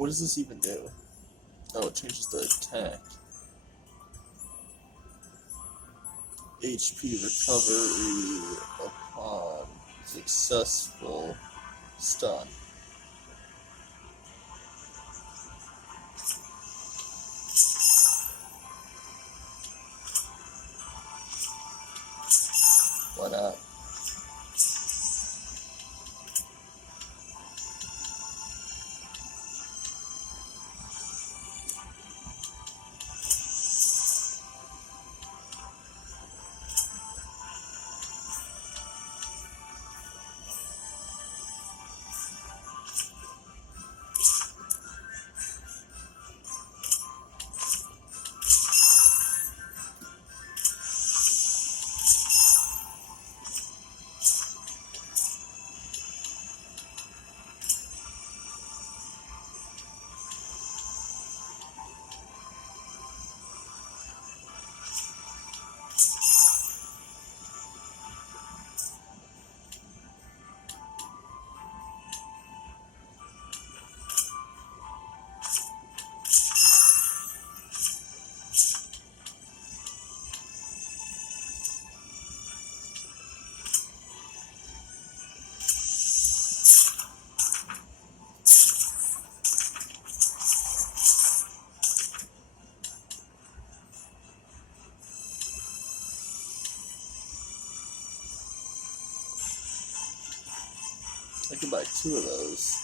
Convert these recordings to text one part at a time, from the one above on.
What does this even do? Oh, it changes the attack. HP recovery upon successful stun. Why not? I could buy 2 of those.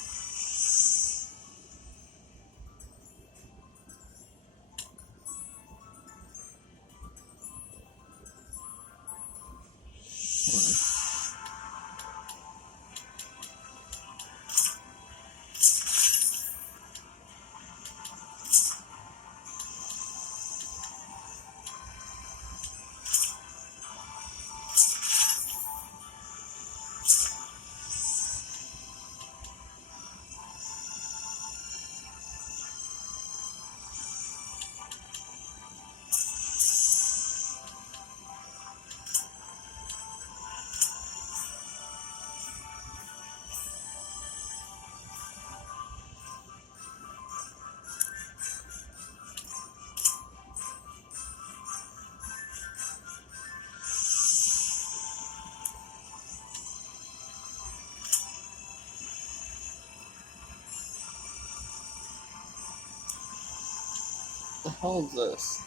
What the hell is this?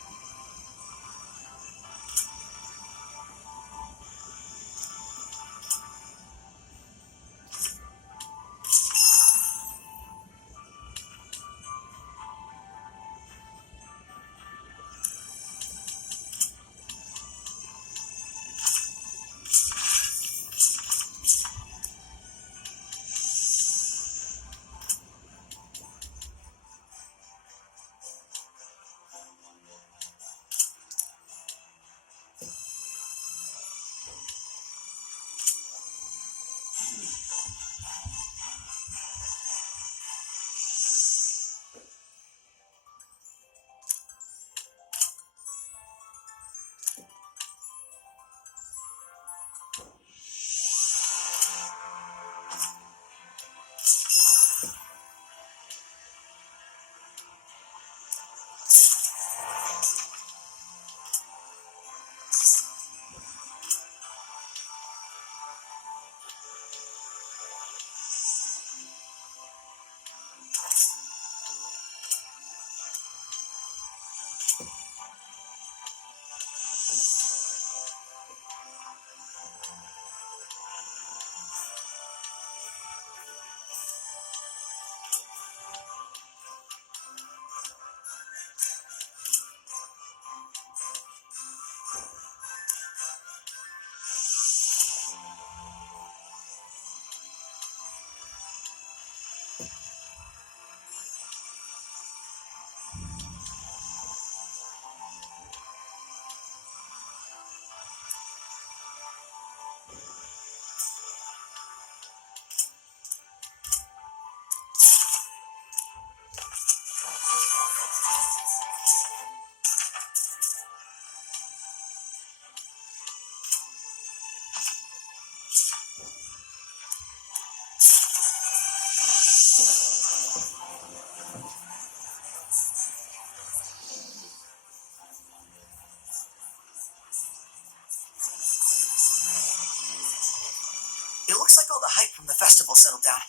It looks like all the hype from the festival settled down.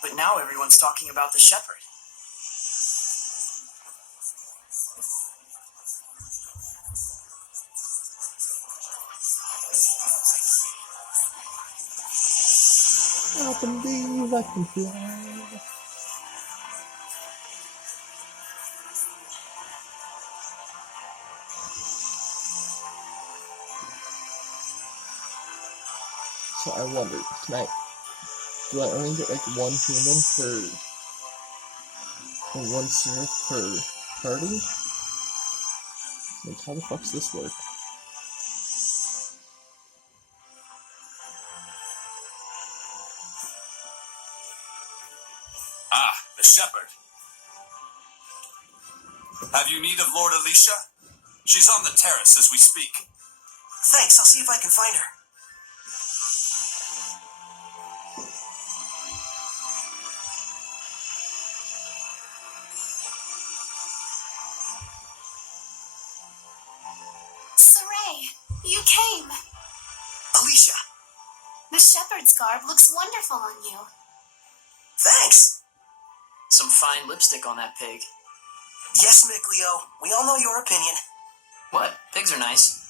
But now everyone's talking about the shepherd. I believe I can fly. So I wonder, do I only get like one human per, or one seraph per party? Like, how the fuck's this work? Ah, the shepherd. Have you need of Lord Alicia? She's on the terrace as we speak. Thanks, I'll see if I can find her. Saray, you came. Alicia! The shepherd's garb looks wonderful on you. Thanks! Some fine lipstick on that pig. Yes, Mickleo, we all know your opinion. What? Pigs are nice.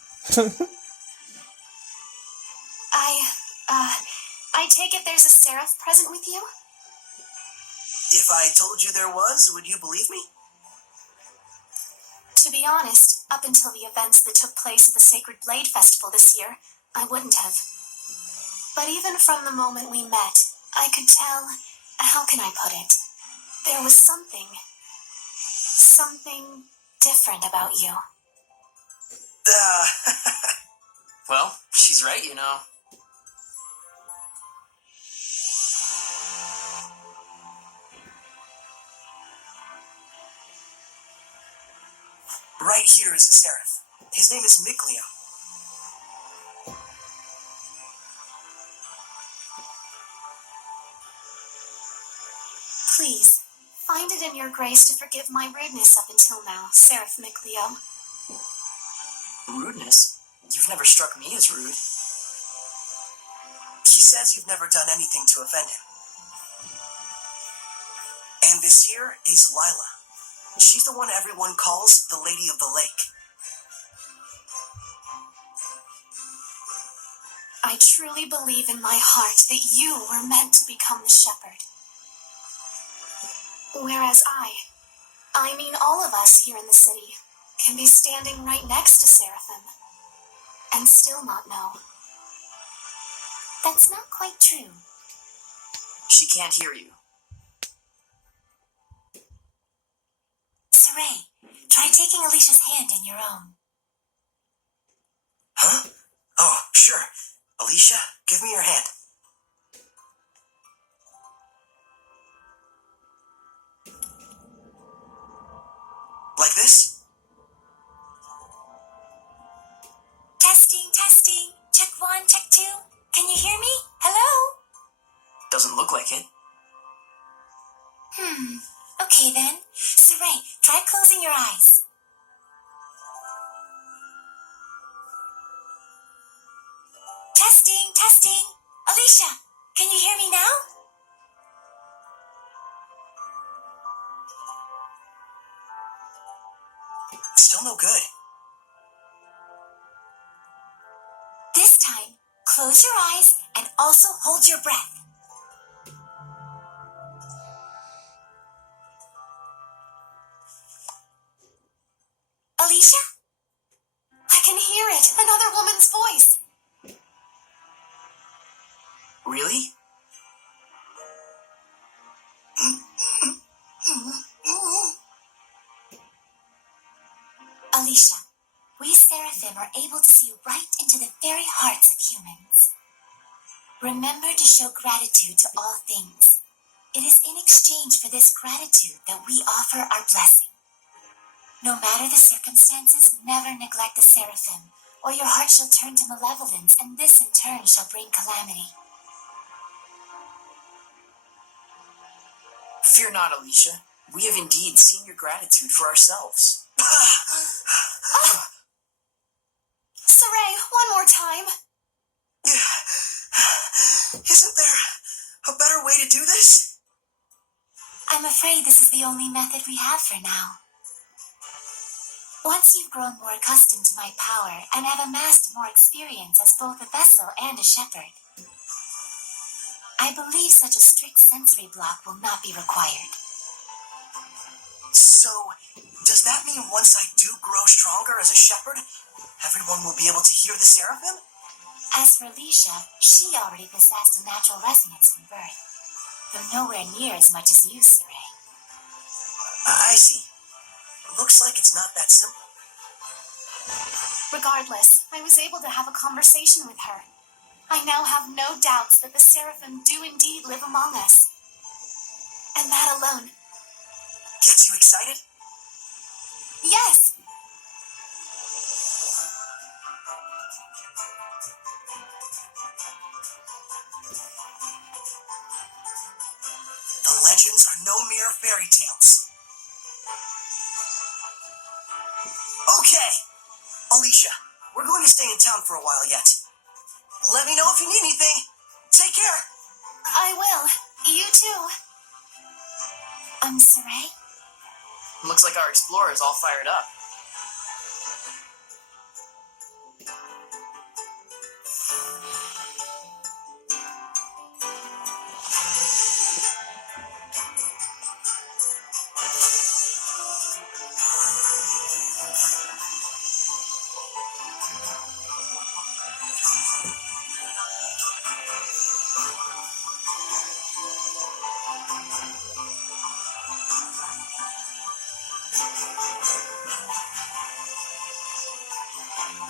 I take it there's a seraph present with you? If I told you there was, would you believe me? To be honest, up until the events that took place at the Sacred Blade Festival this year, I wouldn't have. But even from the moment we met, I could tell, how can I put it? There was something different about you. Well, she's right, you know. Right here is a seraph. His name is Mickleo. Please, find it in your grace to forgive my rudeness up until now, Seraph Mickleo. Rudeness? You've never struck me as rude. He says you've never done anything to offend him. And this here is Lila. She's the one everyone calls the Lady of the Lake. I truly believe in my heart that you were meant to become the shepherd. Whereas I mean all of us here in the city, can be standing right next to Seraphim and still not know. That's not quite true. She can't hear you. Saray, try taking Alicia's hand in your own. Huh? Oh, sure. Alicia, give me your hand. Like this? Testing, testing. Check 1, check 2. Can you hear me? Hello? Doesn't look like it. Okay then. Saray, try closing your eyes. Testing, testing. Alicia, can you hear me now? Still no good. This time, close your eyes and also hold your breath. Alicia? I can hear it. Another woman's voice. Really? Alicia, we Seraphim are able to see right into the very hearts of humans. Remember to show gratitude to all things. It is in exchange for this gratitude that we offer our blessing. No matter the circumstances, never neglect the Seraphim, or your heart shall turn to malevolence, and this in turn shall bring calamity. Fear not, Alicia. We have indeed seen your gratitude for ourselves. Saray, one more time. Isn't there a better way to do this? I'm afraid this is the only method we have for now. Once you've grown more accustomed to my power and have amassed more experience as both a vessel and a shepherd, I believe such a strict sensory block will not be required. So, does that mean once I do grow stronger as a shepherd, everyone will be able to hear the seraphim? As for Alicia, she already possessed a natural resonance from birth, though nowhere near as much as you, Saray. I see. Looks like it's not that simple. Regardless, I was able to have a conversation with her. I now have no doubts that the seraphim do indeed live among us. And that alone. Gets you excited? Yes! The legends are no mere fairy tales. Okay! Alicia, we're going to stay in town for a while yet. Let me know if you need anything. Take care! I will. You too. Saray? Looks like our explorer is all fired up.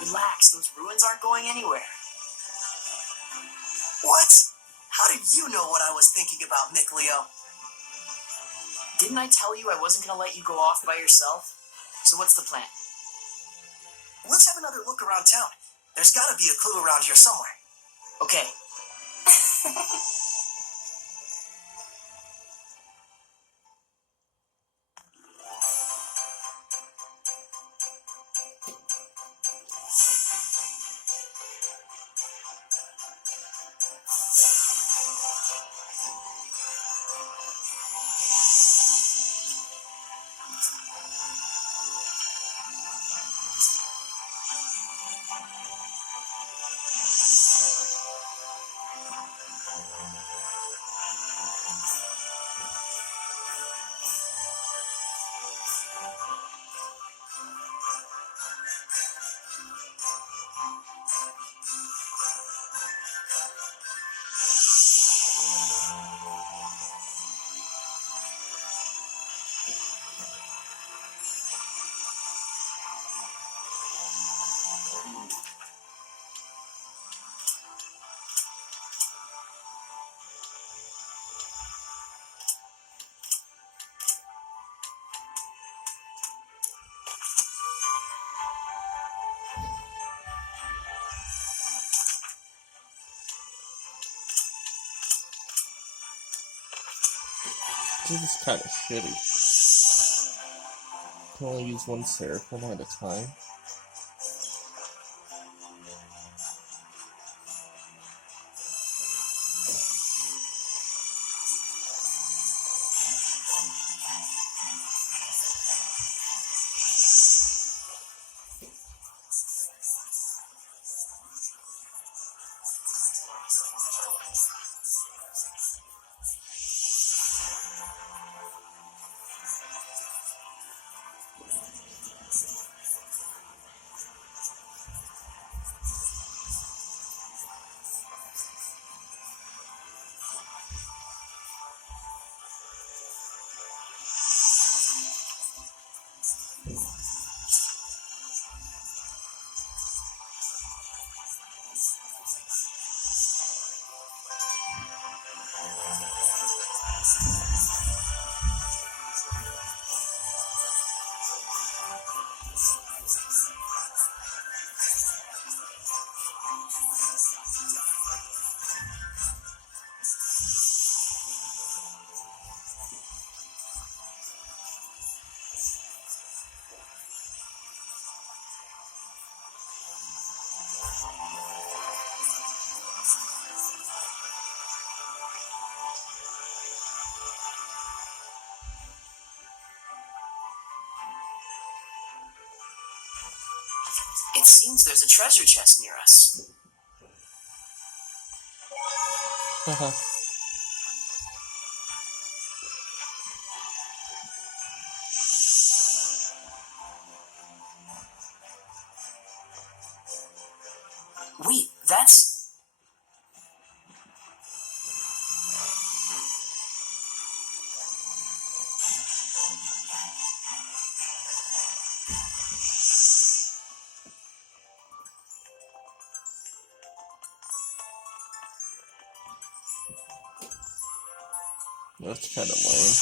Relax, those ruins aren't going anywhere. What? How did you know what I was thinking about, Nick Leo? Didn't I tell you I wasn't going to let you go off by yourself? So what's the plan? Let's have another look around town. There's gotta be a clue around here somewhere. Okay. This is kind of shitty. Can only use one seraphim at a time. It seems there's a treasure chest near us. Haha. Wait, that's... That's kind of lame.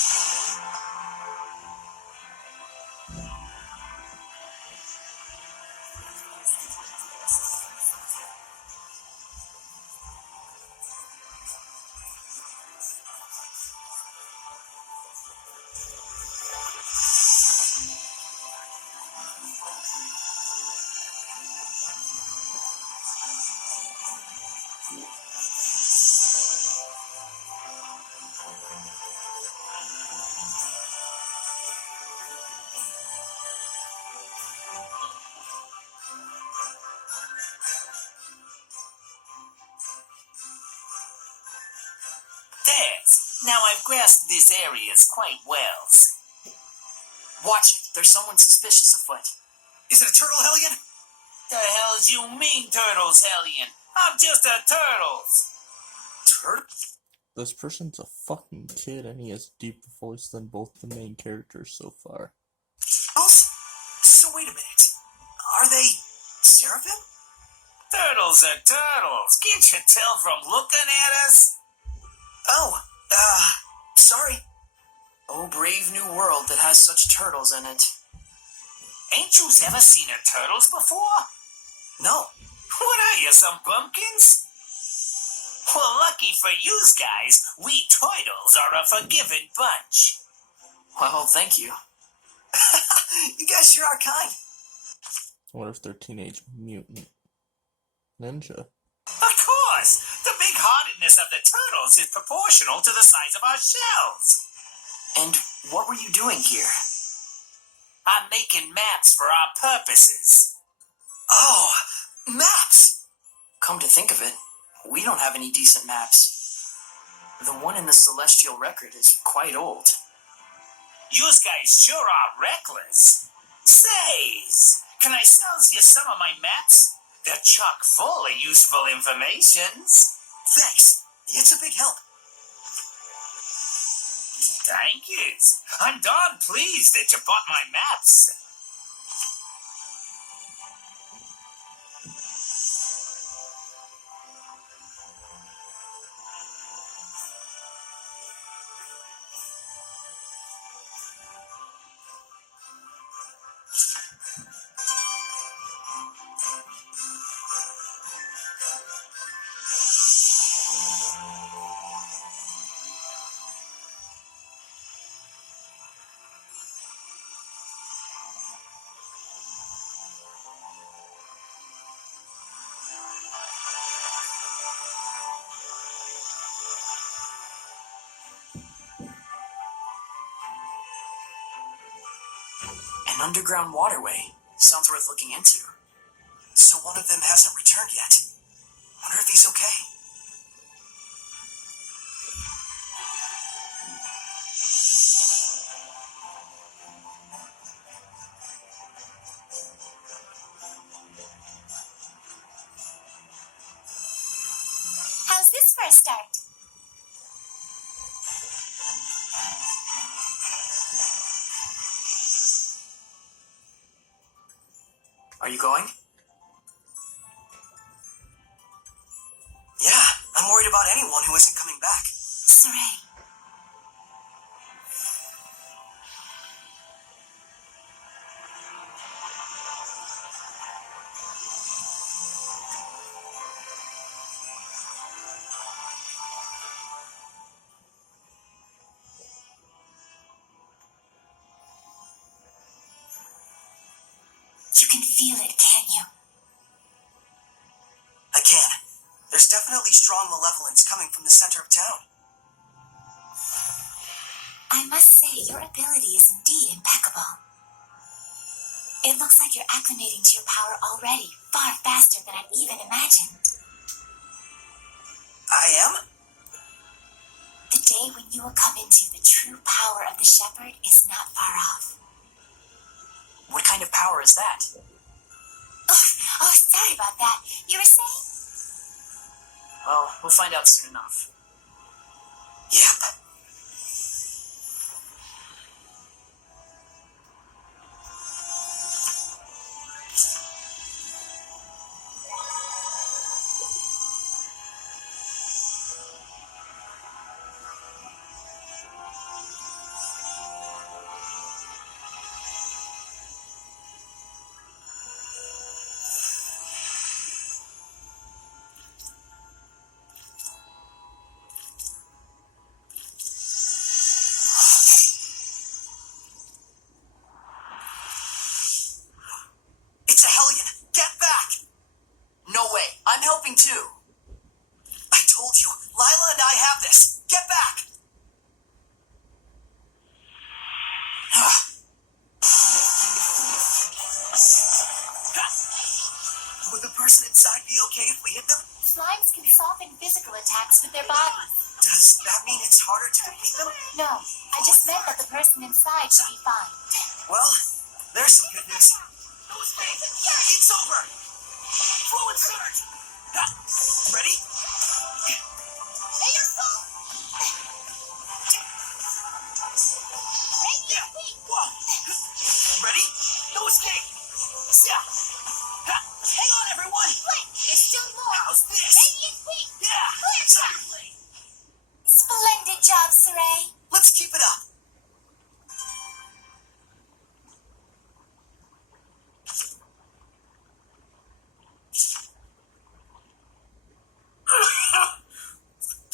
There! Now I've grasped this area quite well. Watch it. There's someone suspicious afoot. Is it a turtle, Hellion? The hell's you mean, Turtles, Hellion? I'm just a Turtles! Turtle? This person's a fucking kid and he has a deeper voice than both the main characters so far. So wait a minute. Are they seraphim? Turtles are turtles. Can't you tell from looking at us? Oh, sorry. Oh, brave new world that has such turtles in it. Ain't you ever seen a turtles before? No. What are you, some pumpkins? Well, lucky for yous guys, we turtles are a forgiving bunch. Well, thank you. You guys sure are kind. I wonder if they're teenage mutant ninja. Of course! The big-heartedness of the turtles is proportional to the size of our shells. And what were you doing here? I'm making maps for our purposes. Oh, maps! Come to think of it, we don't have any decent maps. The one in the Celestial Record is quite old. Yous guys sure are reckless. Says, can I sell you some of my maps? They're chock full of useful informations. Thanks. It's a big help. Thank yous. I'm darn pleased that you bought my maps. An underground waterway. Sounds worth looking into. So one of them hasn't returned yet. Wonder if he's okay. How's this for a start? Are you going? Yeah, I'm worried about anyone who isn't coming back. Saray. You can feel it, can't you? I can. There's definitely strong malevolence coming from the center of town. I must say, your ability is indeed impeccable. It looks like you're acclimating to your power already, far faster than I'd even imagined. I am? The day when you will come into the true power of the shepherd is not far off. What kind of power is that? Oh, sorry about that. You were saying? Well, we'll find out soon enough. Yep. It's a Hellion! Get back! No way. I'm helping too. I told you, Lila and I have this! Get back! Would the person inside be okay if we hit them? Slimes can soften physical attacks with their bodies. Does that mean it's harder to defeat them? No, I just meant that the person inside should be fine. Well, there's some good news. It's over! Flow and surge! Ready? Whoa! Ready? No escape! Hang on, everyone! There's still more. How's this? Radiant Peak. Yeah! Seriously! Splendid job, Saray. Let's keep it up!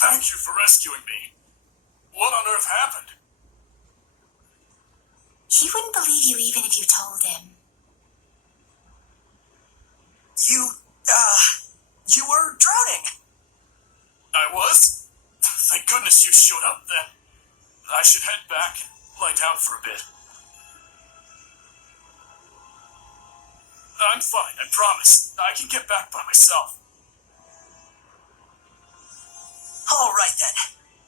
Thank you for rescuing me. What on earth happened? He wouldn't believe you even if you told him. You were drowning. I was? Thank goodness you showed up then. I should head back and lie down for a bit. I'm fine, I promise. I can get back by myself. All right then.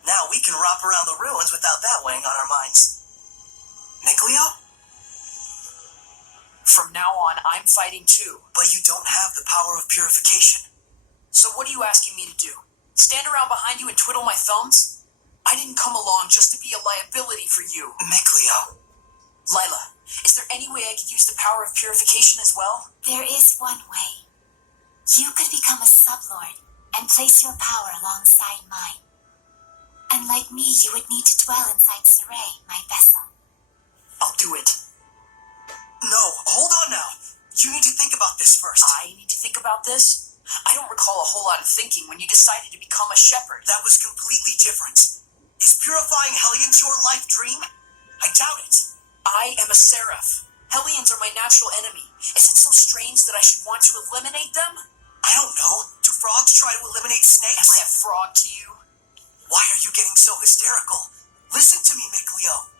Now we can romp around the ruins without that weighing on our minds. Mikleo? From now on, I'm fighting too. But you don't have the power of purification. So what are you asking me to do? Stand around behind you and twiddle my thumbs? I didn't come along just to be a liability for you. Mikleo. Lila, is there any way I could use the power of purification as well? There is one way. You could become a sublord and place your power alongside mine. And like me, you would need to dwell inside Saray, my vessel. I'll do it. No, hold on now. You need to think about this first. I need to think about this? I don't recall a whole lot of thinking when you decided to become a shepherd. That was completely different. Is purifying Hellions your life dream? I doubt it. I am a seraph. Hellions are my natural enemy. Is it so strange that I should want to eliminate them? I don't know. Do frogs try to eliminate snakes? Am I a frog to you? Why are you getting so hysterical? Listen to me, Mikleo.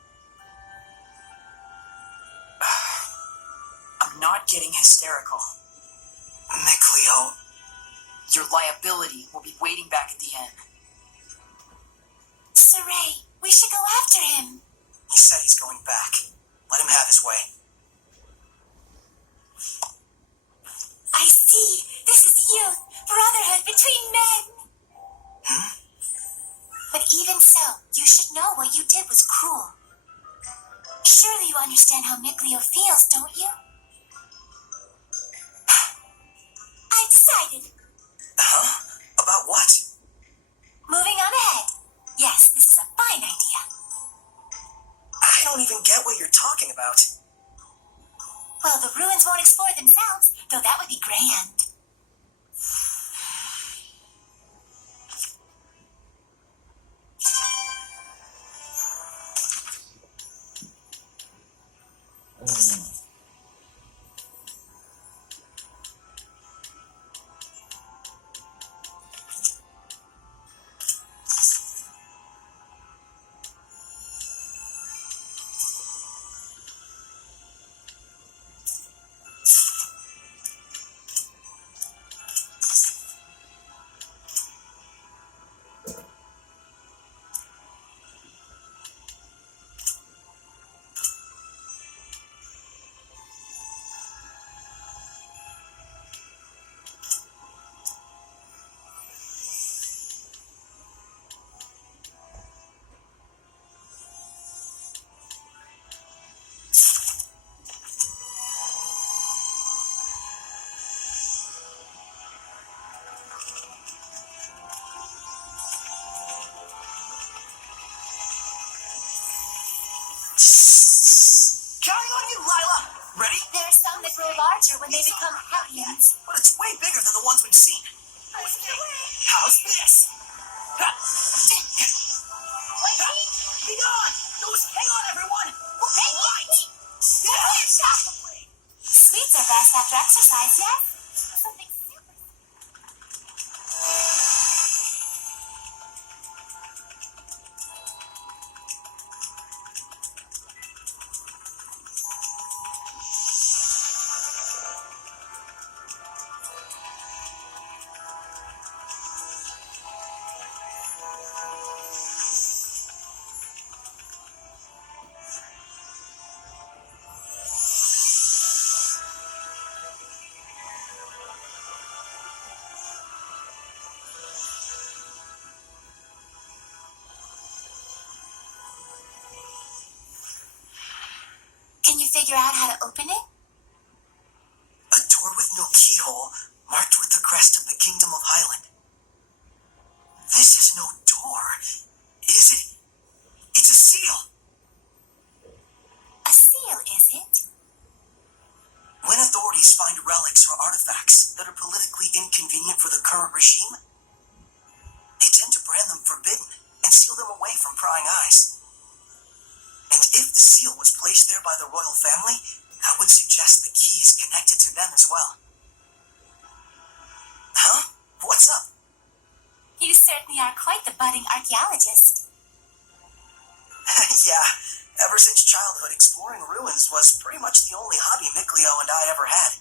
I'm not getting hysterical. Mikleo. Your liability will be waiting back at the end. Saray, we should go after him. He said he's going back. Let him have his way. I see. This is youth, brotherhood between men. But even so, you should know what you did was cruel. Surely you understand how Mikleo feels, don't you? I decided. Huh? About what? Moving on ahead. Yes, this is a fine idea. I don't even get what you're talking about. Well, the ruins won't explore themselves, though that would be grand. Counting on you, Lila. Ready? There are some that grow larger when they become hellions. But it's way bigger than the ones we've seen. How's this? Be gone! Hang on, everyone! Right! Sweets are best after exercise, yes? Something super. Can you figure out how to open it? A door with no keyhole, marked with the crest of the Kingdom of Highland. This is no door, is it? It's a seal. A seal, is it? When authorities find relics or artifacts that are politically inconvenient for the current regime, they tend to brand them forbidden and seal them away from prying eyes. And if the seal was placed there by the royal family, that would suggest the key is connected to them as well. Huh? What's up? You certainly are quite the budding archaeologist. Yeah, ever since childhood, exploring ruins was pretty much the only hobby Mikleo and I ever had.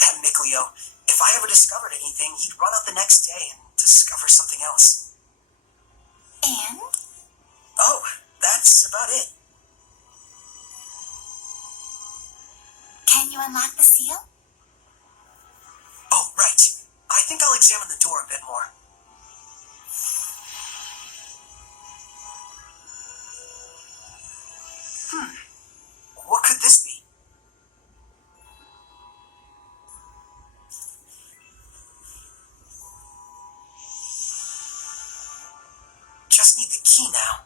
That Mikleo, if I ever discovered anything, he'd run out the next day and discover something else. And? Oh, that's about it. Can you unlock the seal? Oh, right. I think I'll examine the door a bit more. What could this be? Just need the key now.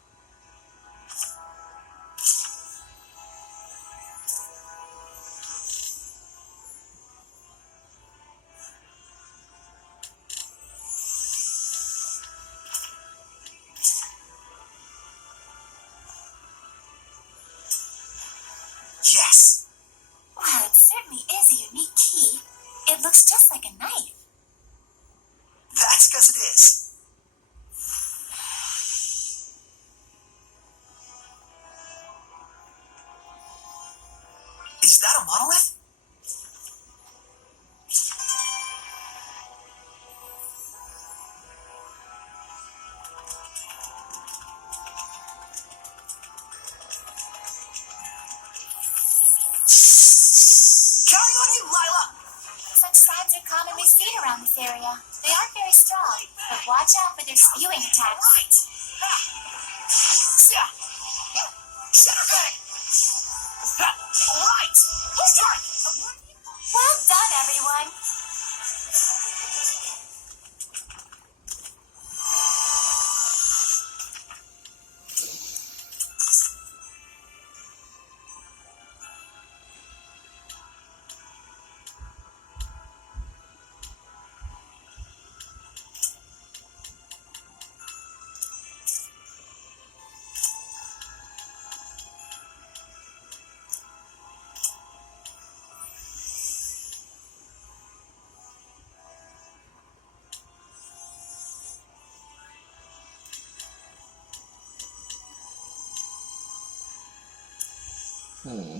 Yes. Well, it certainly is a unique key. It looks just like a knife. That's because it is. Is that a monolith? Counting on you, Lila! Such slides are commonly seen around this area. They aren't very strong, but watch out for their spewing attacks. Right! Yeah! Center bang! Right! Strike! Well done, everyone. Hmm.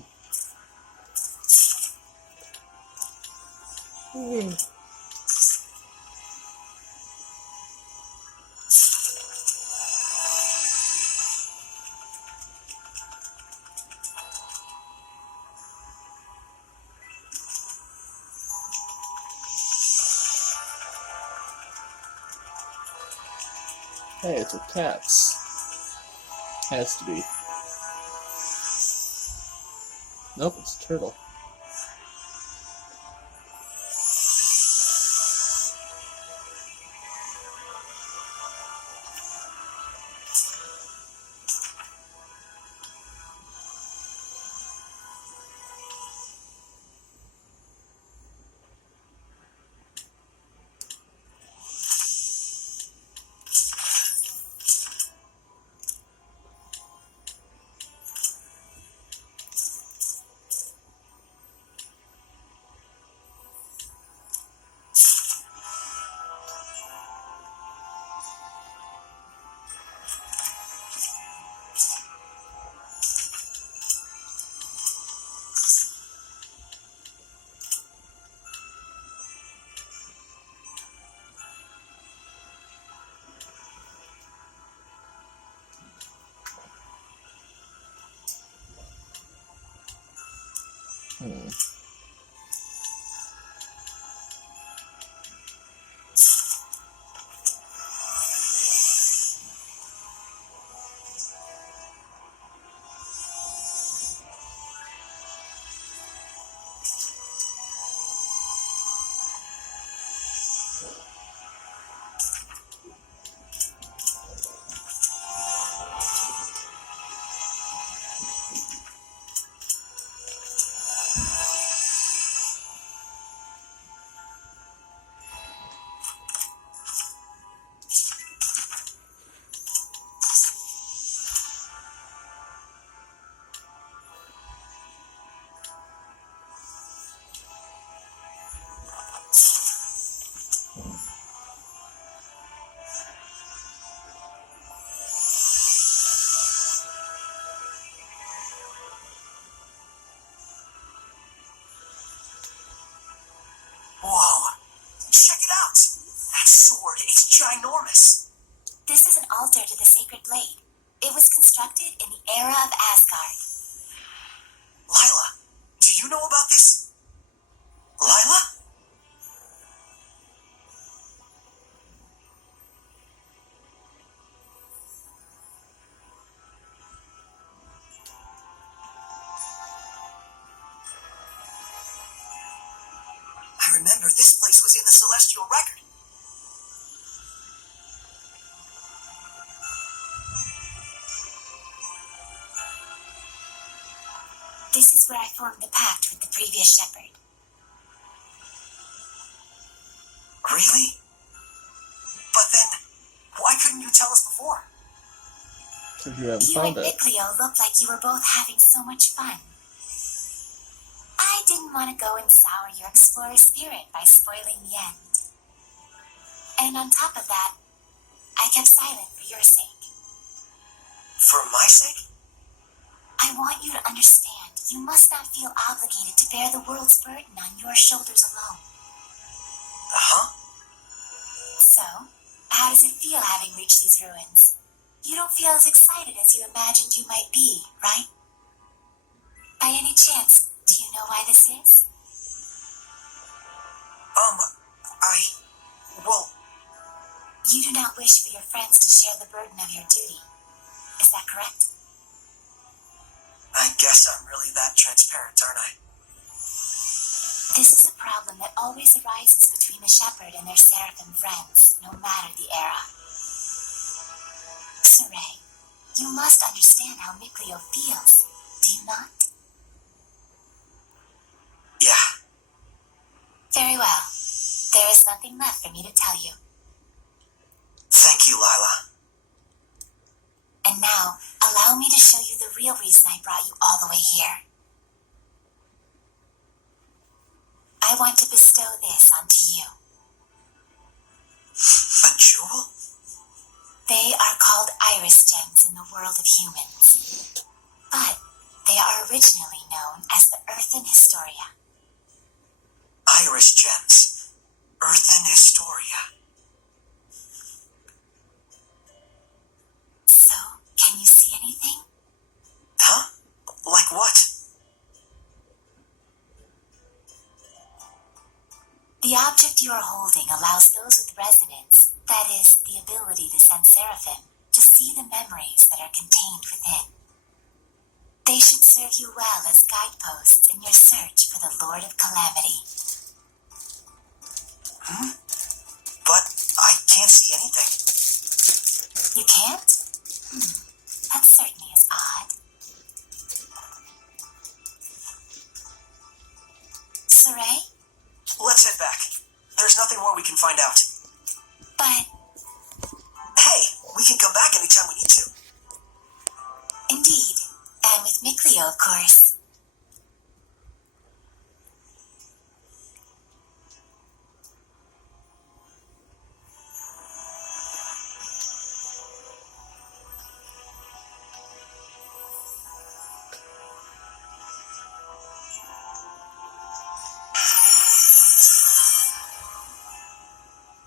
Hey, it's a cat's. Has to be. Nope, it's a turtle. Hmm. Whoa. Check it out. That sword is ginormous. This is an altar to the sacred blade. It was constructed in the era of Asgard. Lila, do you know about this? Lila? I remember this place was in the Celestial Record. This is where I formed the pact with the previous shepherd. Really? But then, why couldn't you tell us before? Because you haven't You and found it. Mickleo looked like you were both having so much fun. I didn't want to go and sour your explorer spirit by spoiling the end. And on top of that, I kept silent for your sake. For my sake? I want you to understand, you must not feel obligated to bear the world's burden on your shoulders alone. Huh? So, how does it feel having reached these ruins? You don't feel as excited as you imagined you might be, right? By any chance, do you know why this is? Well, You do not wish for your friends to share the burden of your duty. Is that correct? I guess I'm really that transparent, aren't I? This is a problem that always arises between the shepherd and their seraphim friends, no matter the era. Saray, you must understand how Mickleo feels, do you not? Yeah. Very well. There is nothing left for me to tell you. Thank you, Lila. And now, allow me to show you the real reason I brought you all the way here. I want to bestow this onto you. A jewel? They are called iris gems in the world of humans. But they are originally known as the Earthen Historia. Iris gems. Earthen Historia. So, can you see anything? Huh? Like what? The object you are holding allows those with resonance, that is, the ability to sense seraphim, to see the memories that are contained within. They should serve you well as guideposts in your search for the Lord of Calamity. But I can't see anything. You can't? That certainly is odd. Saray? Let's head back. There's nothing more we can find out. But, Hey, we can come back anytime we need to. indeed, and with Mickleo, of course.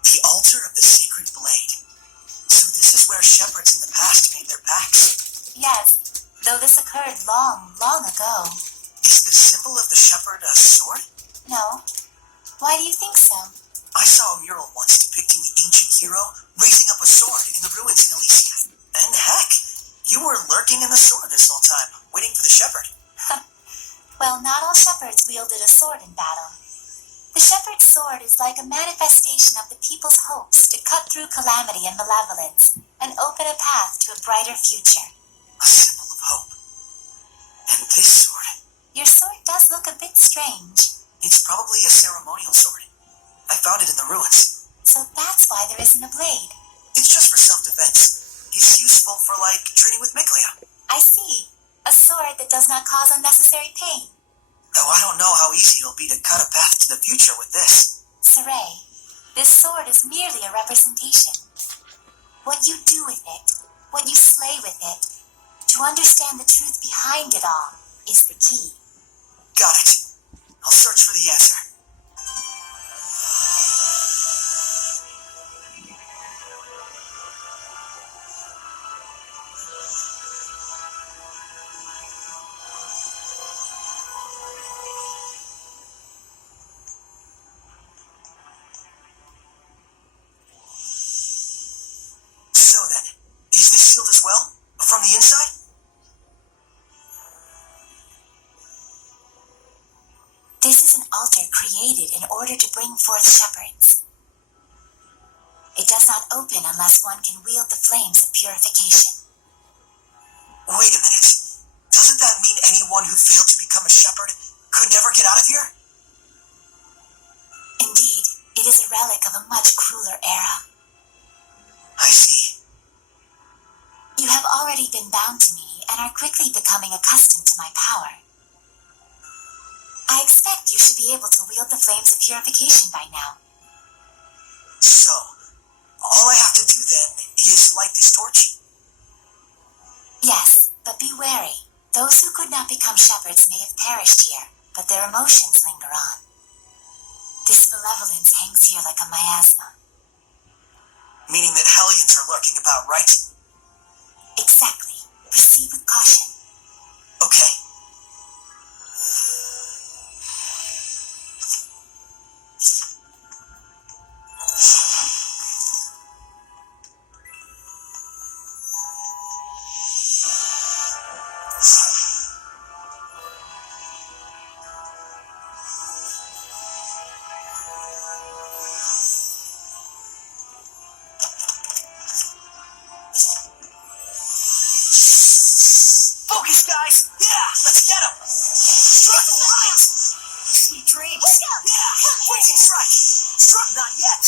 The altar of the sacred blade. So this is where shepherds in the past made their pacts. Yes, though this occurred long, long ago. Is the symbol symbol of the shepherd a sword? No. Why do you think so? I saw a mural once depicting the ancient hero raising up a sword in the ruins in Elysia. And heck, you were lurking in the sword this whole time, waiting for the shepherd. Well, not all shepherds wielded a sword in battle. The shepherd's sword is like a manifestation of the people's hopes to cut through calamity and malevolence and open a path to a brighter future. A symbol of hope. And this sword, Your sword does look a bit strange. it's probably a ceremonial sword. I found it in the ruins. So that's why there isn't a blade. It's just for self-defense. It's useful for, like, training with Miglia. I see. A sword that does not cause unnecessary pain. Though I don't know how easy it'll be to cut a path to the future with this. Saray, this sword is merely a representation. What you do with it, what you slay with it, to understand the truth behind it all, is the key. Got it. I'll search for the answer. So then, is this sealed as well? From the inside? This is an altar created in order to bring forth shepherds. It does not open unless one can wield the flames of purification. Wait a minute. Doesn't that mean anyone who failed to become a shepherd could never get out of here? Indeed, it is a relic of a much crueler era. I see. You have already been bound to me and are quickly becoming accustomed to my power. I expect you should be able to wield the flames of purification by now. So, all I have to do then is light this torch? Yes, but be wary. Those who could not become shepherds may have perished here, but their emotions linger on. This malevolence hangs here like a miasma. Meaning that Hellions are lurking about, right? Exactly. Proceed with caution. Okay. Focus, guys! Yeah! Let's get him! Struck right! Sweet dreams! Yeah! Waiting strike! Struck not yet!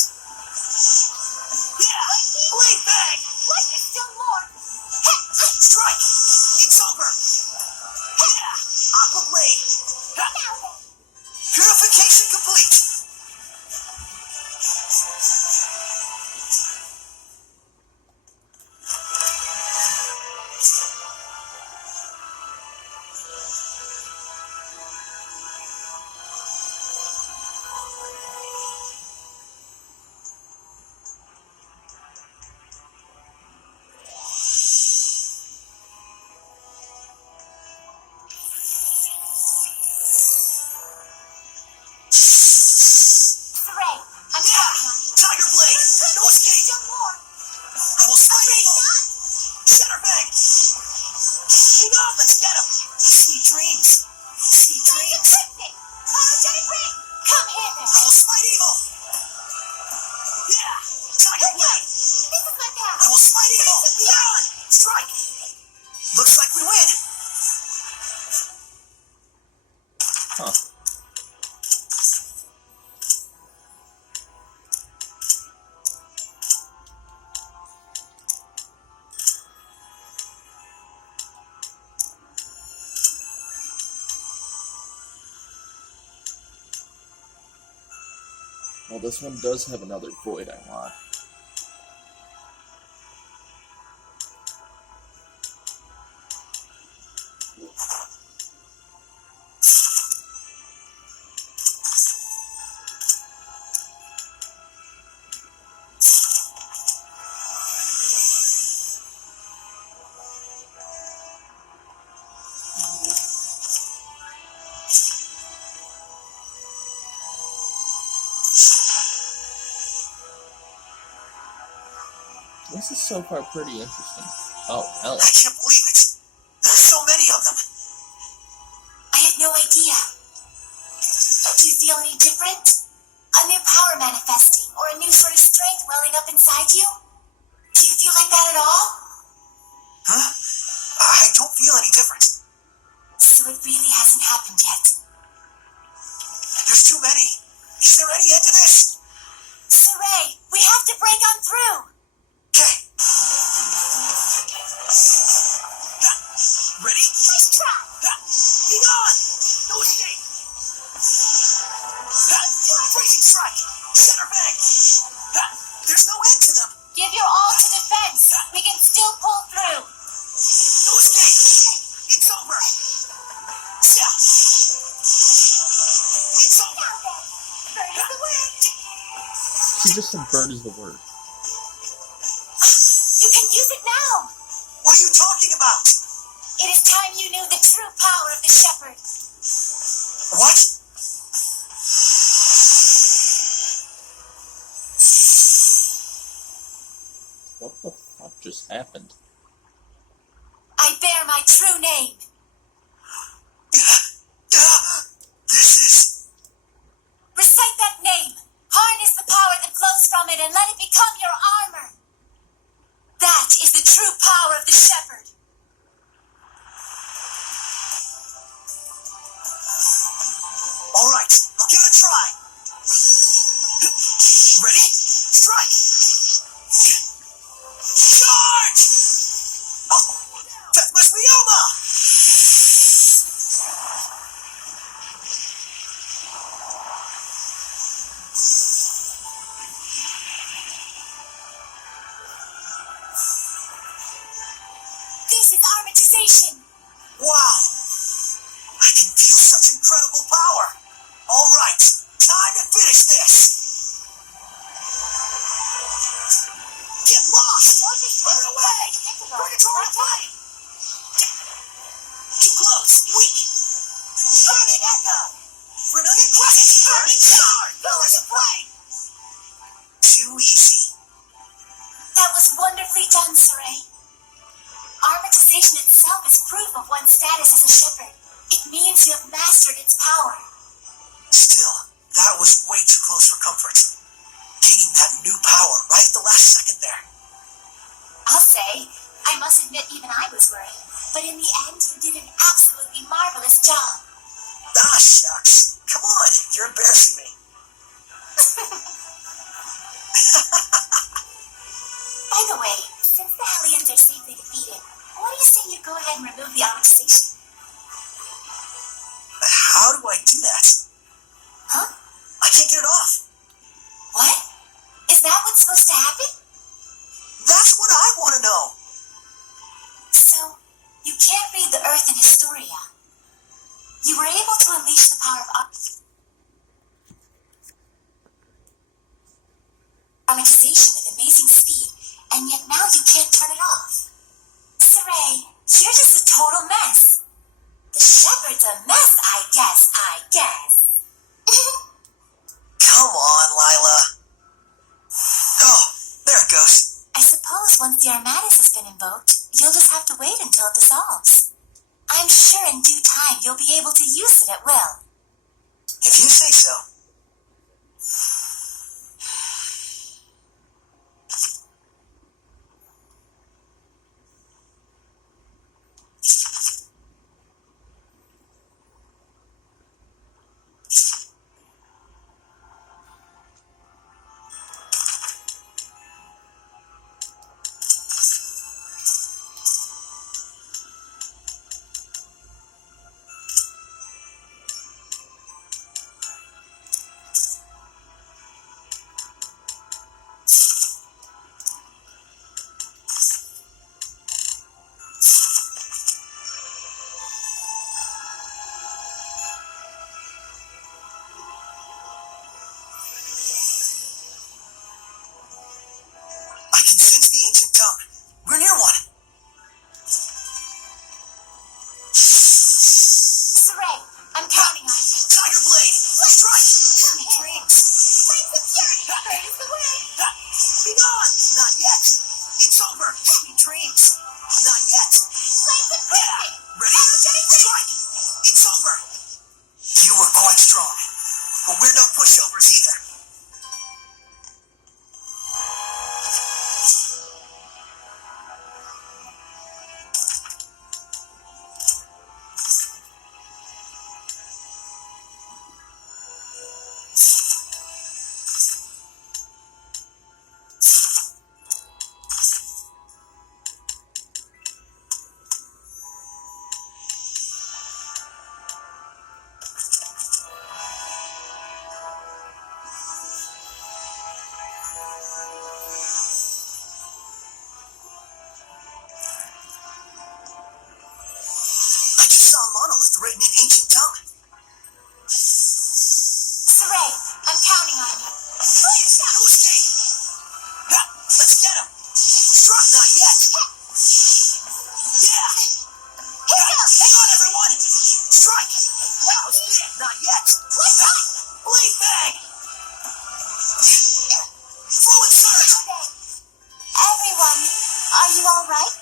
Yeah! Blade bang! What? There's still more. Strike! It's over! Yeah! Aqua blade! Ha! Purification complete! Saray, I'm Yeah! counting on you. Tiger blade! No escape! Still more. I will slay evil! Shatter bang! Speed off! Let's get him! Sweet dreams! Sweet dreams! Twisted. Energetic ring. Come here then. I will smite evil! Yeah! Tiger blade! This is my path. I will smite evil! Beyond! Strike! Looks like we win! Huh. Well, this one does have another void I want. This is so far pretty interesting. Oh, I Alex. can't believe it. There's so many of them. I had no idea. Do you feel any different? A new power manifesting, or a new sort of strength welling up inside you? Do you feel like that at all? Huh? I don't feel any different. So it really hasn't happened yet. There's too many. Is there any end to this? Saray, we have to break on through. Okay. Ready? Nice try. Be gone! No escape! Freezing strike! Center bank! There's no end to them! Give your all to defense. We can still pull through. No escape! It's over! Yeah. It's over! Bird is the word. She just said bird is the word. You can use it now. What are you talking about? It is time you knew the true power of the shepherd. What? What the fuck just happened? I bear my true name. This is... Recite that name. Harness the power that flows from it and let it become your armor. That is the true power of the shepherd. All right, I'll give it a try. Ready? Strike! Charge! Oh, that must be Elma! This is armatization. Wow! I can feel such incredible power! All right, time to finish this! Get lost! Run away! Predatory flame! Too close! Weak! Burning echo! Vermilion crescent! Burning star! Pillars of flame! Too easy. That was wonderfully done, Saray. Armatization itself is proof of one's status as a shepherd. It means you have mastered its power. Still, that was way too close for comfort. Gaining that new power right at the last second there. I'll say, I must admit even I was worried. But in the end, you did an absolutely marvelous job. Ah, shucks. Come on, you're embarrassing me. By the way, since the Hellions are safely defeated, what do you say you go ahead and remove the armatization? How do I do that? Huh? I can't get it off. What? Is that what's supposed to happen? That's what I want to know. So, you can't read the Earth in Zestiria. You were able to unleash the power of armatization with amazing speed, and yet now you can't turn it off. Saray, you're just a total mess. The shepherd's a mess, I guess. Come on, Lila. Oh, there it goes. I suppose once the Armatus has been invoked, you'll just have to wait until it dissolves. I'm sure in due time you'll be able to use it at will. If you say so. written in ancient tongue. Saray, I'm counting on you. No escape! Ha! Let's get him! Struck, not yet! Yeah! Here goes! Hang on, everyone! Strike! Wow, spin! Not yet! Blade bang! Fluid surge! Everyone, are you all right?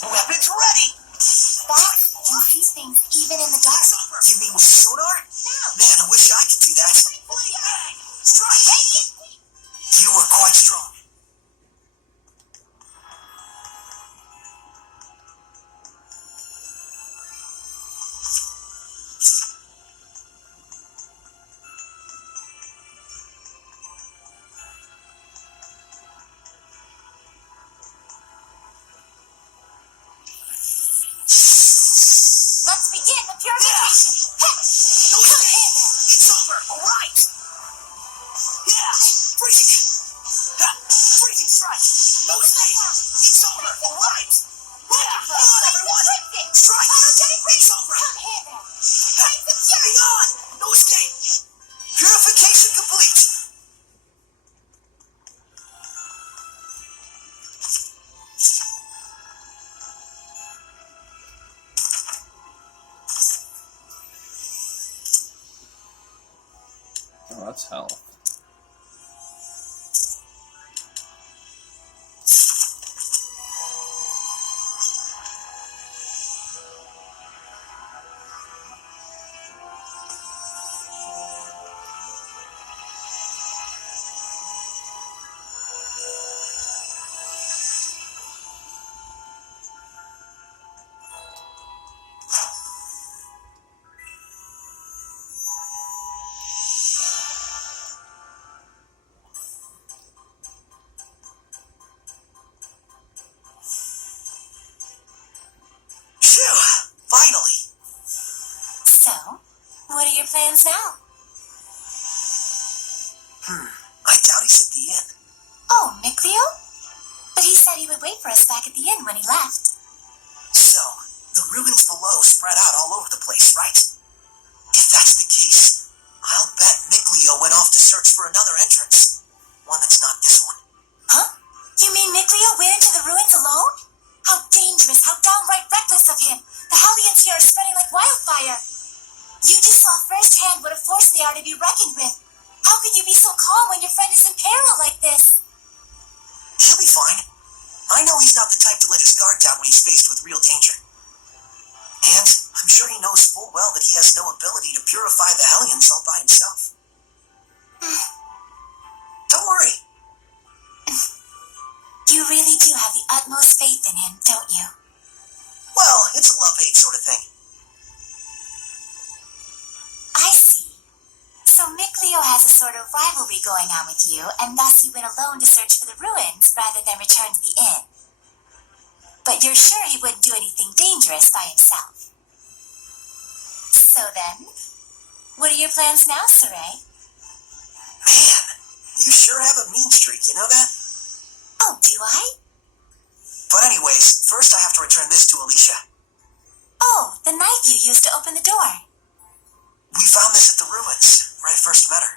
Weapons ready! That can see things even in the dark. You mean with sonar? Man, I wish I could do that. Blade bang! Strike! You were quite strong. Let's begin the purification. No escape! It's over! Alright! Yeah! Freezing! Ha! Freezing strike! No escape! It's over! Alright! Yeah! Hang on, everyone! Strike! It's over! Come here then. Ha! Hang on! No escape! Purification complete! Oh, that's hell. Phew! Finally! So, what are your plans now? I doubt he's at the inn. Oh, Mikleo? But he said he would wait for us back at the inn when he left. So, the ruins below spread out all over the place, right? If that's the case, I'll bet Mikleo went off to search for another entrance. One that's not this one. Huh? You mean Mikleo went into the ruins alone? How dangerous, how downright reckless of him. The Hellions here are spreading like wildfire. You just saw firsthand what a force they are to be reckoned with. How can you be so calm when your friend is in peril like this? He'll be fine. I know he's not the type to let his guard down when he's faced with real danger. And I'm sure he knows full well that he has no ability to purify the Hellions all by himself. Don't worry. You really do have the utmost faith in him, don't you? Well, it's a love-hate sort of thing. I see. So Mikleo has a sort of rivalry going on with you, and thus you went alone to search for the ruins rather than return to the inn. But you're sure he wouldn't do anything dangerous by himself. So then, what are your plans now, Saray? Man, you sure have a mean streak, you know that? Oh, do I? But anyways, first I have to return this to Alicia. Oh, the knife you used to open the door. We found this at the ruins, where I first met her.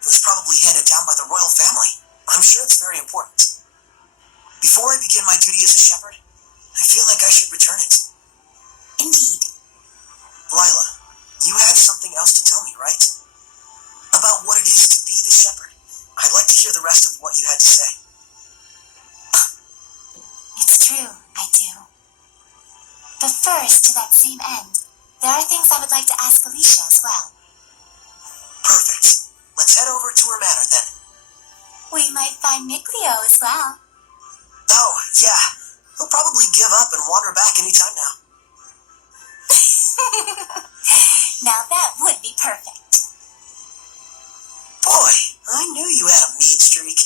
It was probably handed down by the royal family. I'm sure it's very important. Before I begin my duty as a shepherd, I feel like I should return it. Indeed. Lila, you had something else to tell me, right? About what it is to be the shepherd. I'd like to hear the rest of what you had to say. It's true, I do. But first, to that same end, there are things I would like to ask Alicia as well. Perfect. Let's head over to her manor then. We might find Mikleo as well. Oh, yeah. He'll probably give up and wander back any time now. Now that would be perfect. Boy, I knew you had a mean streak.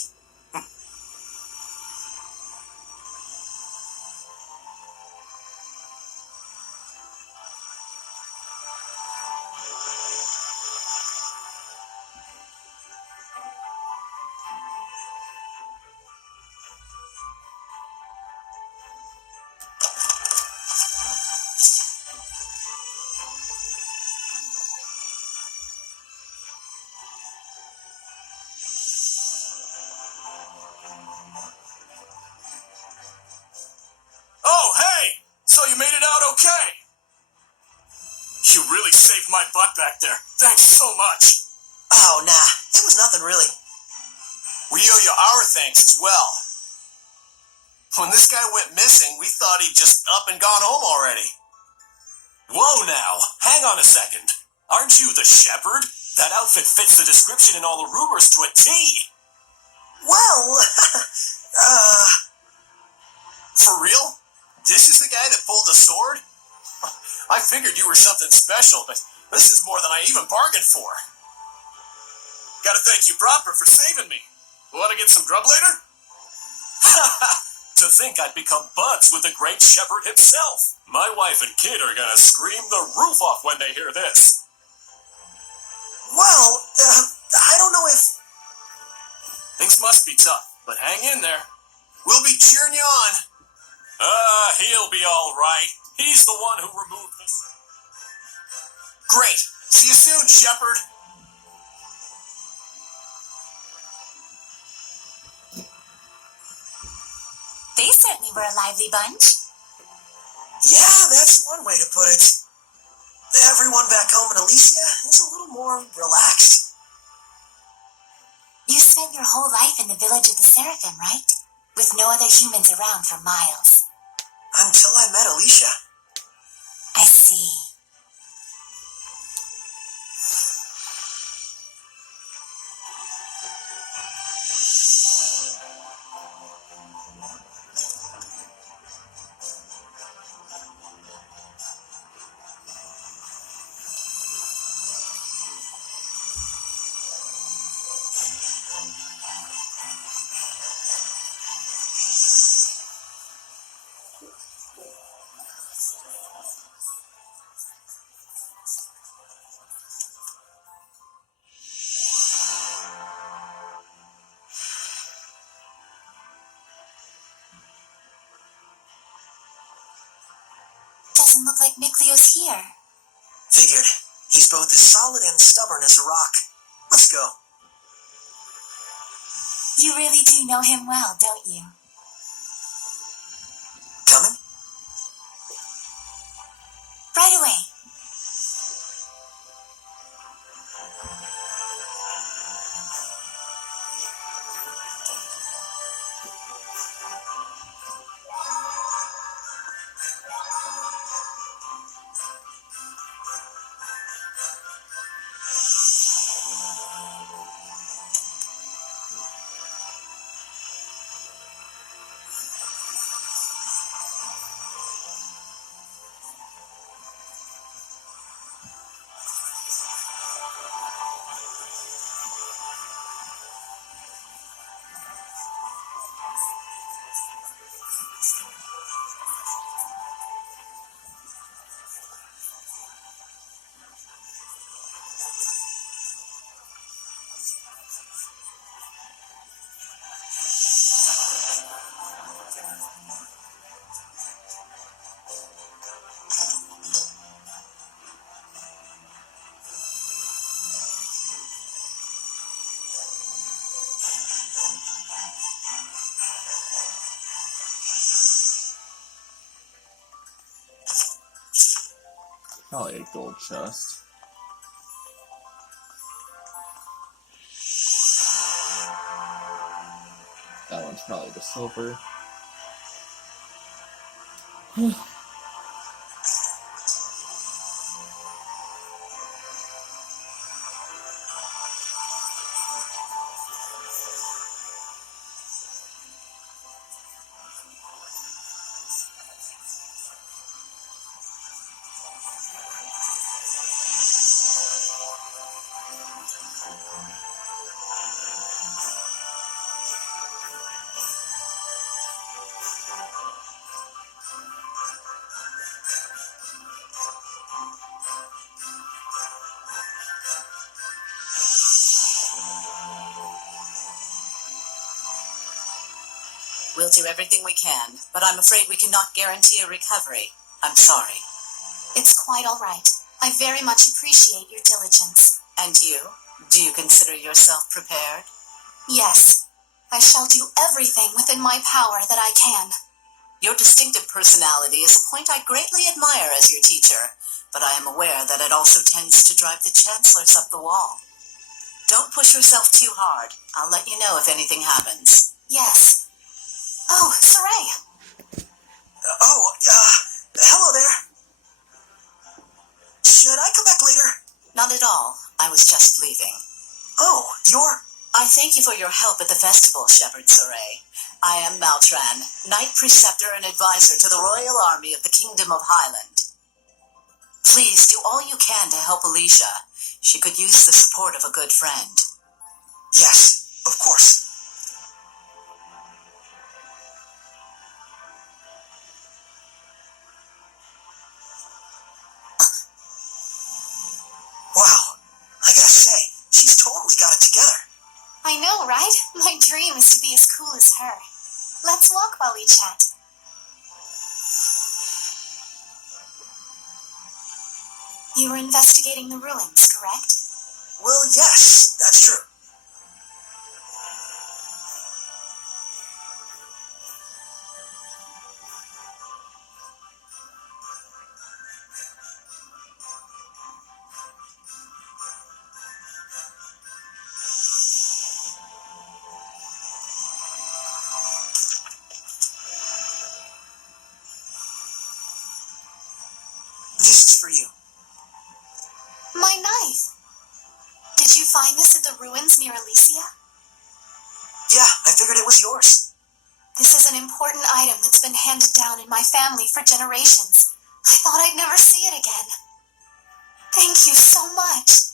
Oh, hey! So you made it out okay? You really saved my butt back there. Thanks so much. Oh, nah, it was nothing really. We owe you our thanks as well. When this guy went missing, we thought he'd just up and gone home already. Whoa now, hang on a second. Aren't you the shepherd? That outfit fits the description in all the rumors to a T. Well, For real? This is the guy that pulled the sword? I figured you were something special, but this is more than I even bargained for. Gotta thank you proper for saving me. Wanna get some grub later? To think I'd become buds with the great shepherd himself. My wife and kid are gonna scream the roof off when they hear this. well, I don't know if... Things must be tough, but hang in there. We'll be cheering you on. He'll be all right. He's the one who removed this. Great. See you soon, shepherd. They certainly were a lively bunch. Yeah, that's one way to put it. Everyone back home in Alicia is a little more relaxed. You spent your whole life in the village of the Seraphim, right? With no other humans around for miles. Until I met Alicia. I see. Doesn't look like Miklio's here. Figured. He's both as solid and stubborn as a rock. Let's go. You really do know him well, don't you? Coming? Right away. Probably a gold chest. That one's probably the silver. We'll do everything we can, but I'm afraid we cannot guarantee a recovery. I'm sorry. It's quite all right. I very much appreciate your diligence. And you? Do you consider yourself prepared? Yes. I shall do everything within my power that I can. Your distinctive personality is a point I greatly admire as your teacher, but I am aware that it also tends to drive the chancellors up the wall. Don't push yourself too hard. I'll let you know if anything happens. Yes. Oh, Saray. Hello there. Should I come back later? Not at all. I was just leaving. Oh, I thank you for your help at the festival, Shepherd Saray. I am Maltran, Knight Preceptor and Advisor to the Royal Army of the Kingdom of Highland. Please do all you can to help Alicia. She could use the support of a good friend. Yes, of course. Wow, I gotta say, she's totally got it together. I know, right? My dream is to be as cool as her. Let's walk while we chat. You were investigating the ruins, correct? Well, yes, that's true. This is for you. My knife. Did you find this at the ruins near Elysia? Yeah, I figured it was yours. This is an important item that's been handed down in my family for generations. I thought I'd never see it again. Thank you so much.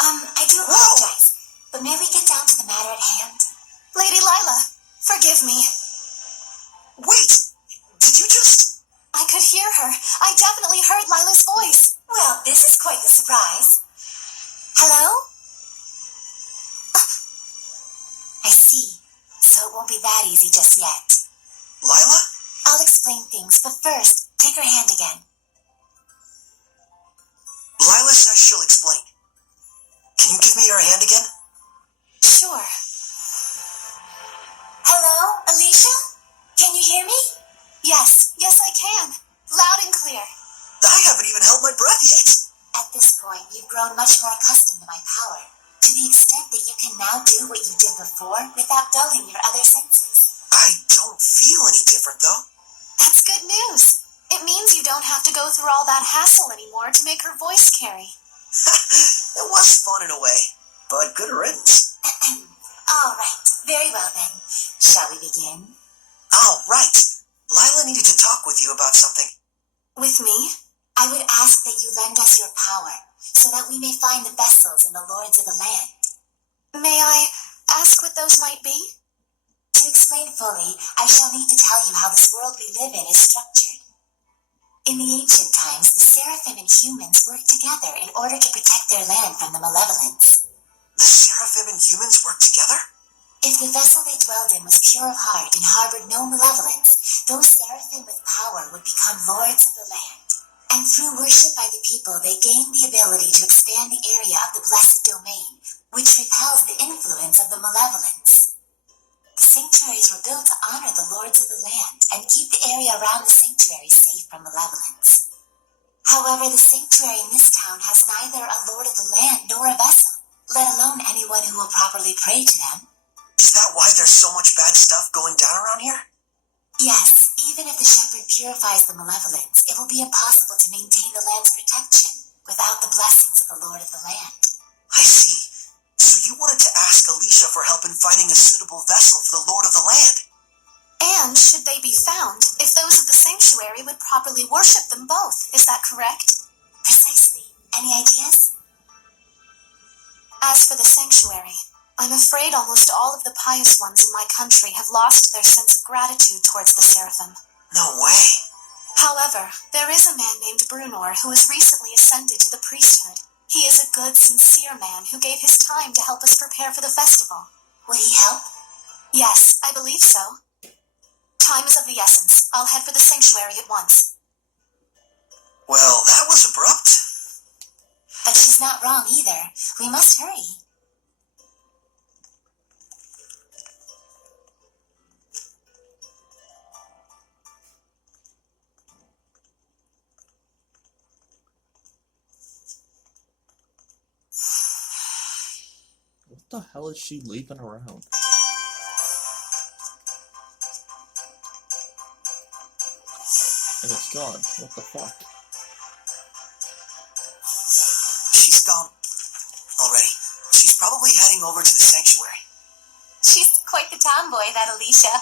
I do apologize, but may we get down to the matter at hand? Lady Lila, forgive me. Wait, did you just... I could hear her. I definitely heard Lila's voice. Well, this is quite the surprise. Hello? I see. So it won't be that easy just yet. Lila? I'll explain things, but first, take her hand again. Lila says she'll explain. Can you give me your hand again? Sure. Hello, Alicia? Can you hear me? Yes I can. Loud and clear. I haven't even held my breath yet. At this point, you've grown much more accustomed to my power, to the extent that you can now do what you did before without dulling your other senses. I don't feel any different, though. That's good news. It means you don't have to go through all that hassle anymore to make her voice carry. It was fun in a way, but good riddance. All right, very well then. Shall we begin? Oh, right. Lila needed to talk with you about something. With me? I would ask that you lend us your power, so that we may find the vessels and the lords of the land. May I ask what those might be? To explain fully, I shall need to tell you how this world we live in is structured. In the ancient times, the seraphim and humans worked together in order to protect their land from the malevolence. The seraphim and humans worked together? If the vessel they dwelled in was pure of heart and harbored no malevolence, those seraphim with power would become lords of the land. And through worship by the people, they gained the ability to expand the area of the blessed domain, which repels the influence of the malevolence. The sanctuaries were built to honor the lords of the land and keep the area around the sanctuary safe from malevolence. However, the sanctuary in this town has neither a lord of the land nor a vessel, let alone anyone who will properly pray to them. Is that why there's so much bad stuff going down around here? Yes, even if the shepherd purifies the malevolence, it will be impossible to maintain the land's protection without the blessings of the lord of the land. I see. So you wanted to ask Alicia for help in finding a suitable vessel for the lord of the land. And should they be found, if those of the sanctuary would properly worship them both, is that correct? Precisely. Any ideas? As for the sanctuary, I'm afraid almost all of the pious ones in my country have lost their sense of gratitude towards the seraphim. No way. However, there is a man named Brunor who has recently ascended to the priesthood. He is a good, sincere man who gave his time to help us prepare for the festival. Would he help? Yes, I believe so. Time is of the essence. I'll head for the sanctuary at once. Well, that was abrupt. But she's not wrong either. We must hurry. What the hell is she leaving around? And it's gone. What the fuck? She's gone already. She's probably heading over to the sanctuary. She's quite the tomboy, that Alicia.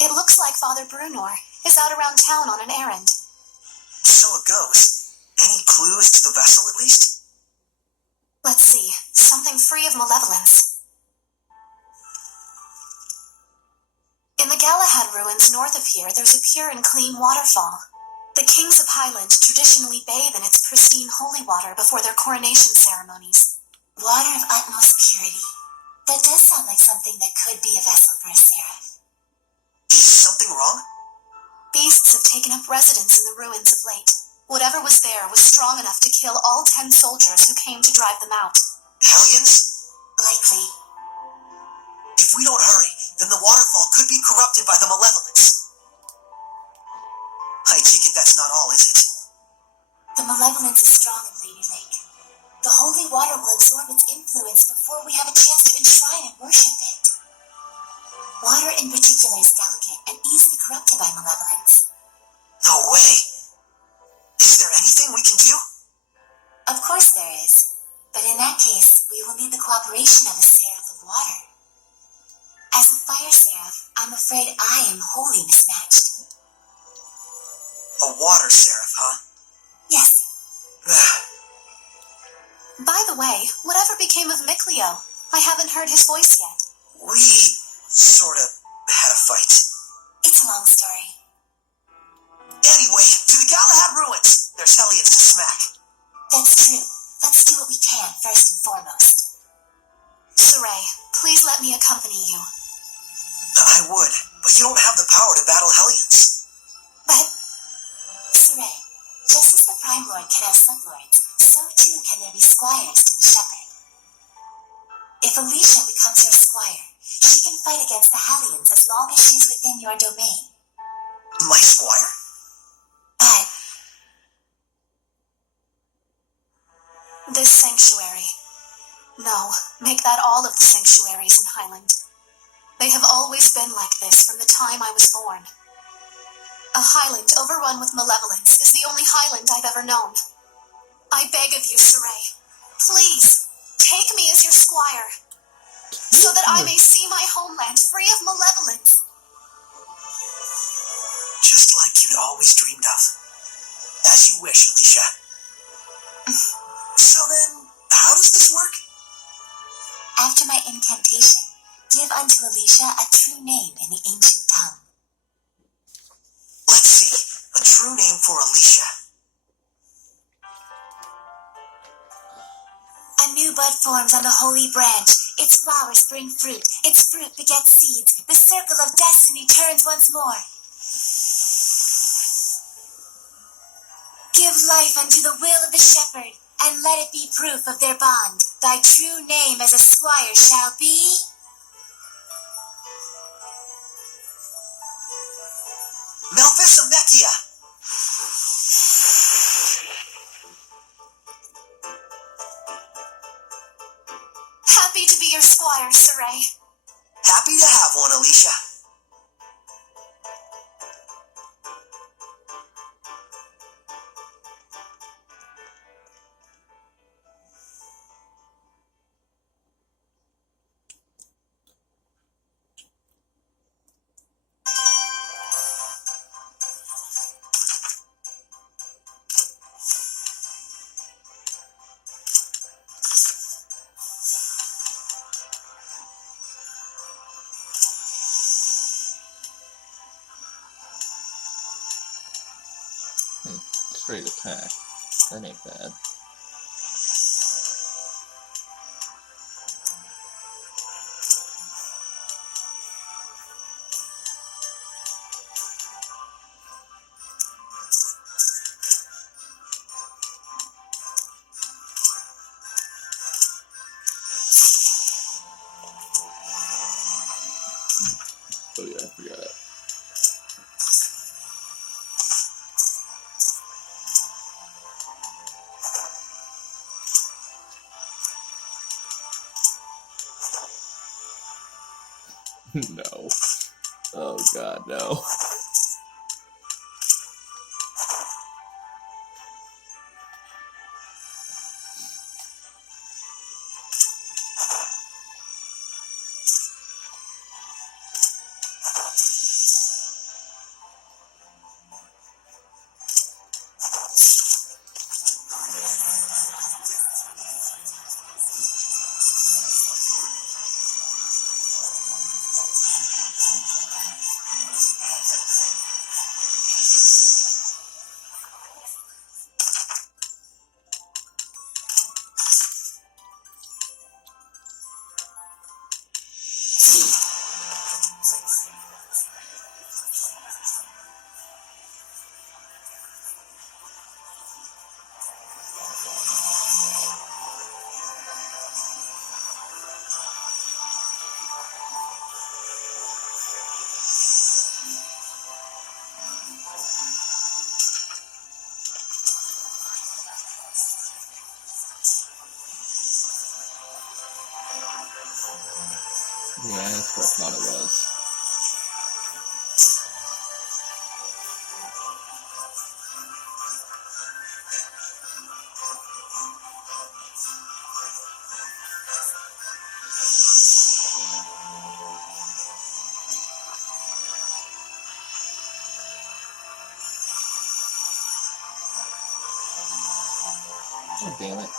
It looks like Father Brunor is out around town on an errand. So it goes. Any clues to the vessel, at least? Let's see. Something free of malevolence. In the Galahad ruins north of here, there's a pure and clean waterfall. The kings of Highland traditionally bathe in its pristine holy water before their coronation ceremonies. Water of utmost purity. That does sound like something that could be a vessel for a seraph. Is something wrong? Beasts have taken up residence in the ruins of late. Whatever was there was strong enough to kill all 10 soldiers who came to drive them out. Hellions? Likely. If we don't hurry, then the waterfall could be corrupted by the malevolence. I take it that's not all, is it? The malevolence is strong in Lady Lake. The holy water will absorb its influence before we have a chance to enshrine and worship it. Water in particular is delicate and easily corrupted by malevolence. No way. Is there anything we can do? Of course there is, but in that case, we will need the cooperation of a seraph of water. As a fire seraph, I'm afraid I am wholly mismatched. A water seraph, huh? Yes. By the way, whatever became of Mikleo? I haven't heard his voice yet. We sort of had a fight. It's a long story. Anyway, to the Galahad ruins. There's Hellions to smack. That's true. Let's do what we can first and foremost. Saray, please let me accompany you. I would, but you don't have the power to battle Hellions. But, Saray, just as the Prime Lord can have sublords, so too can there be squires to the shepherd. If Alicia becomes your squire, she can fight against the Hellions as long as she's within your domain. My squire? But This sanctuary. No, make that all of the sanctuaries in Highland. They have always been like this from the time I was born. A Highland overrun with malevolence is the only Highland I've ever known. I beg of you, Saray, please, take me as your squire, so that I may see my homeland free of malevolence. Just like you'd always dreamed of. As you wish, Alicia. So then, how does this work? after my incantation, give unto Alicia a true name in the ancient tongue. Let's see. A true name for Alicia. A new bud forms on the holy branch. Its flowers bring fruit. Its fruit begets seeds. The circle of destiny turns once more. Give life unto the will of the shepherd, and let it be proof of their bond. Thy true name as a squire shall be... Melphisamechia! Happy to be your squire, Saray. Happy to have one, Alicia. Straight attack. That ain't bad. Oh yeah, I forgot. No. Oh god, no. Yeah, that's what I thought it was. Oh, damn it.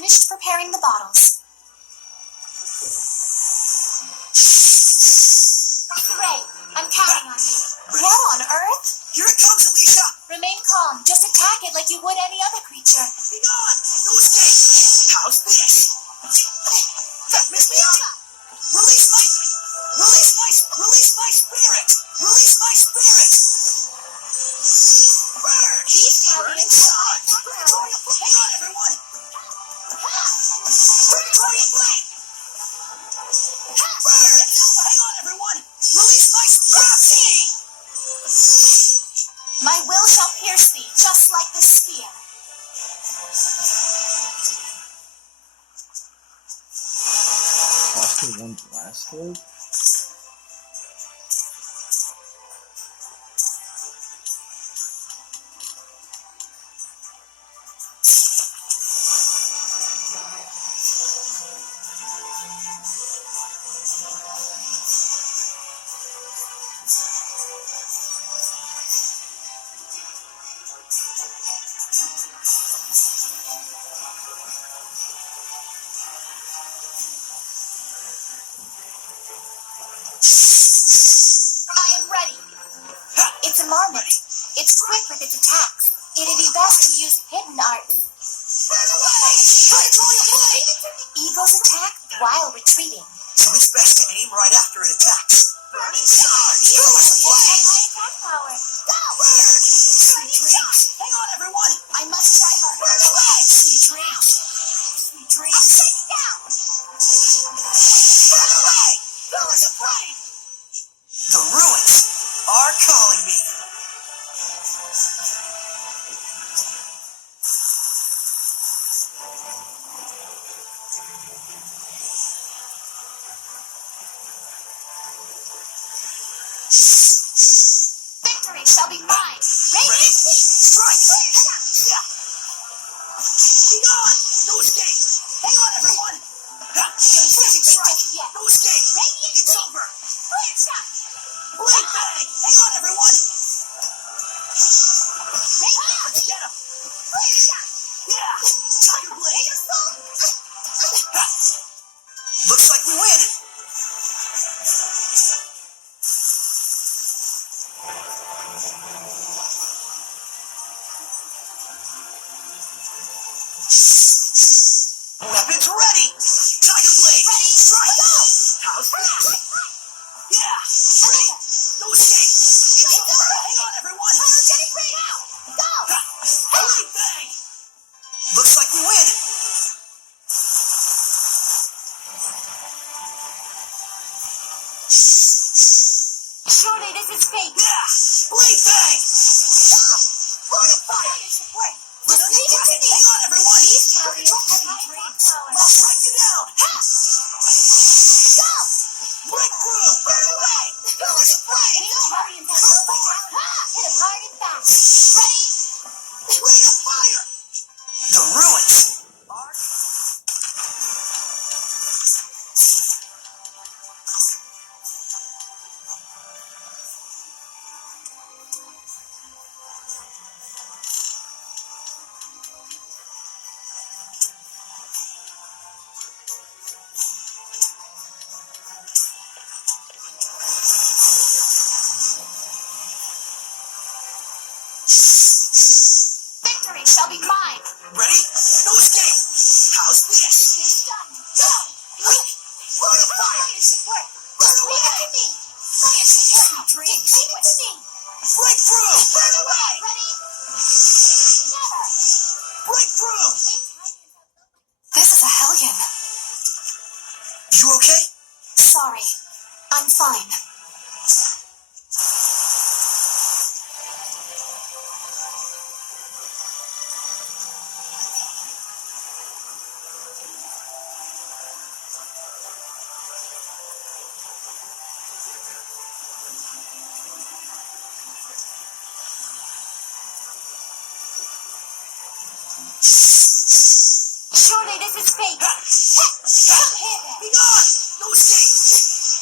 finished preparing the bottles. Hooray! I'm counting on you. What on earth? Here it comes, Alicia! Remain calm. Just attack it like you would any other creature. Be gone! No escape! How's this? Miss me up! Release my spirit! Release my spirit! Burn! Burn inside! Purgatory of flame! Hang on, everyone! Purgatory of flame! Burn! Hang on, everyone! Release my spirit! My will shall pierce thee, just like the spear. Cost me one blast orb? I am ready. It's a marmot. It's quick with its attacks. It'd be best to use hidden art. Burn away! Purgatory of flame! Eagles attack while retreating. So it's best to aim right after it attacks. Burn inside! Pillars of flame! High attack power. Go! Burn! Sweet dreams! Hang on, everyone! I must try harder. Burn away! Sweet dreams! Sweet I'll dreams! take it down. Burn away! Pillars of flame! The ruins are calling me. Victory shall be mine. Ready? Strike! Yeah! Be gone! No escape! Hang on, everyone! Blazing strike! No escape! It's over! Blade bang! Hang on, everyone! Let's get him! Yeah! Tiger blade! Looks like we win! Weapons ready! Tiger blade! Ready? Strike! Go! How's this? Yeah! Ready? No escape! It's over! Hang on, everyone! Getting ready now. Go! Blade bang! Looks like we win! Surely this is fate. Yeah! Blade bang! Line of fire! Support. Just leave it to me! Hang on, everyone! These carriers have high attack power. I'll strike you down! Go! Breakthrough! Burn away! Pillars of flame! These carriers have low vitality. Hit him hard and fast. Ready? Rain of fire! The ruins are... Victory shall be mine. Ready? No escape! How's this? It's done. Go! Line of fire! Fire support. Burn Leave away! it to me. Fire support. Dreams! Leave it to me. Breakthrough! Burn away! Ready? Never. Breakthrough! This is a hellion. You okay? Sorry. I'm fine. Surely this is fate. Come here then. Be gone! No escape!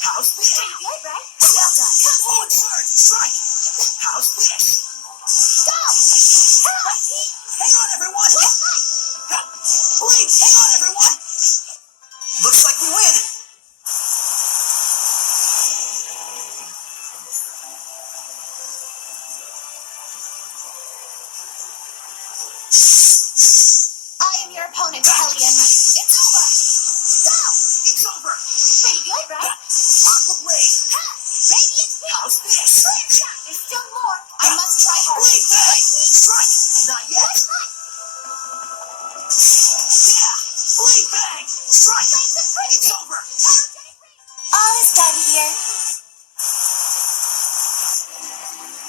How's this? Pretty good, right? Yeah. Well done. Forward surge! Strike! How's this? Go! Hang on, everyone! Blade, hang on, I am your opponent, Hellion. It's over! Go! It's over! Pretty good, right? Aqua Blade! Ha! Radiant Beam! How's this? There's still more. I must try harder. Blade Fang! Strike! Not yet! Let's fight! Yeah! Blade Fang! Strike! It's over! All is done here.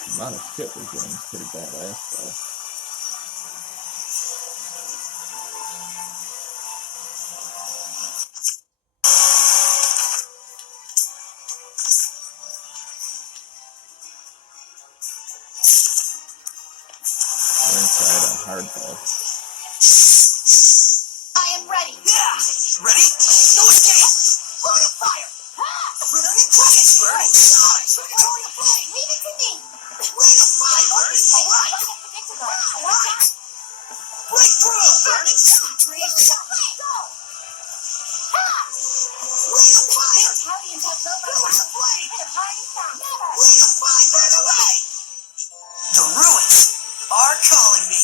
The amount of shit we're doing is pretty badass, though. We're inside on hard though. I am ready. Yeah! Ready? No escape! Line of fire! Brilliant Blade! Burning Stars! Victoria Blade! Leave it to me. Line of fire! Burning Alright! Unpredictable. Alright! Breakthrough! Burning Dreams! Go! Ha! Line of fire! Hellions have low Pillars of Blade! Hit a party stop. Never. Line of fire! Burn away! The ruins are calling me.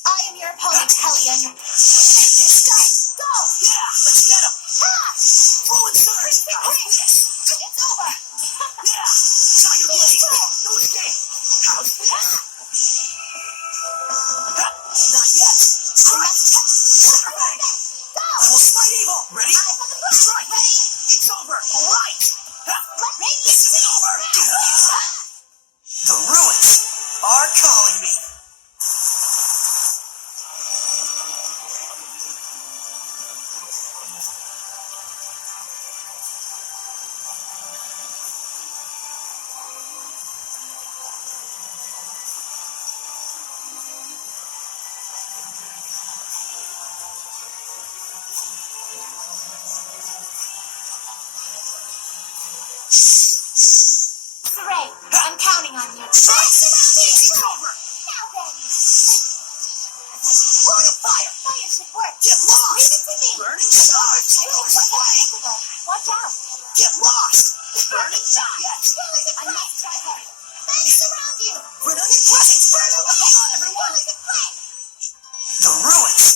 I am your opponent, Hellion. This time, go! Yeah! Let's get him! Ha! Rolling Stars! How's this? It's over. Yeah! Tiger Blade! No escape! How's this? Ha! Not yet! Strike! Silver Fang! Go! Almost Light Evil! Ready? Eye for the prize. Strike! Ready? It's over! Alright! Ha! Radiant This isn't over! The ruins are calling me. Hooray! I'm counting on you. Strike! It's over! Now then. Line of fire! Fire should work. Get lost! Leave it to me. Burning Stars! Pillars of Blade! Watch out. Get lost! Burning Not yet! I must try harder. Thanks around you. Brilliant Presence! Burn away! Hang on, everyone! The ruins!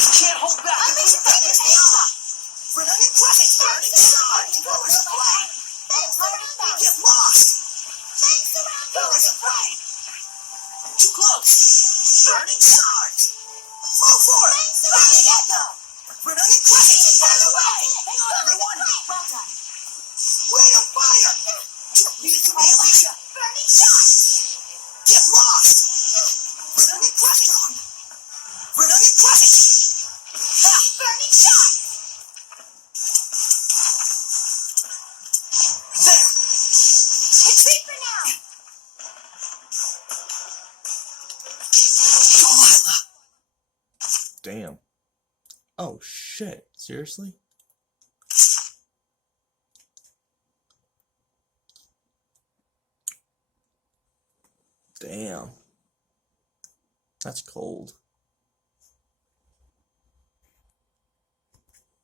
We can't hold back! I'm If we back this thing up! Brilliant Presence! Burning Stars! Pillars of Blade! Thanks around you. Get lost! Thanks around you. Pillars of Blade! Too close! Burning Stars! Full force! Burning Echo! Brilliant Presence! Burn away! Hang on, everyone! Well done. Rate of fire! Leave it to me, Alicia! Burning shot. Get lost! Brilliant Presence! Brilliant Presence! Ha! Burning shot. There! Retreat for now. Delilah! Damn. Oh shit. Seriously? Damn. That's cold.